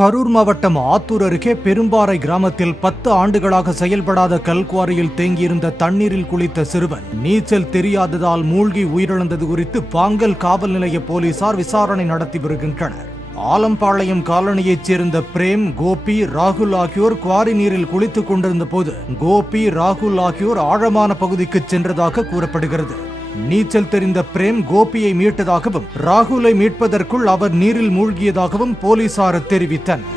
கரூர் மாவட்டம் ஆத்தூர் அருகே பெரும்பாறை கிராமத்தில் 10 ஆண்டுகளாக செயல்படாத கல்குவாரியில் தேங்கியிருந்த தண்ணீரில் குளித்த சிறுவன் நீச்சல் தெரியாததால் மூழ்கி உயிரிழந்தது குறித்து பாங்கல் காவல் நிலைய போலீசார் விசாரணை நடத்தி வருகின்றனர். ஆலம்பாளையம் காலனியைச் சேர்ந்த பிரேம், கோபி, ராகுல் ஆகியோர் குவாரி நீரில் குளித்துக் கொண்டிருந்த போது கோபி, ராகுல் ஆகியோர் ஆழமான பகுதிக்கு சென்றதாக கூறப்படுகிறது. நீச்சல் தெரிந்த பிரேம் கோபியை மீட்டதாகவும் ராகுலை மீட்பதற்குள் அவர் நீரில் மூழ்கியதாகவும் போலீசார் தெரிவித்தனர்.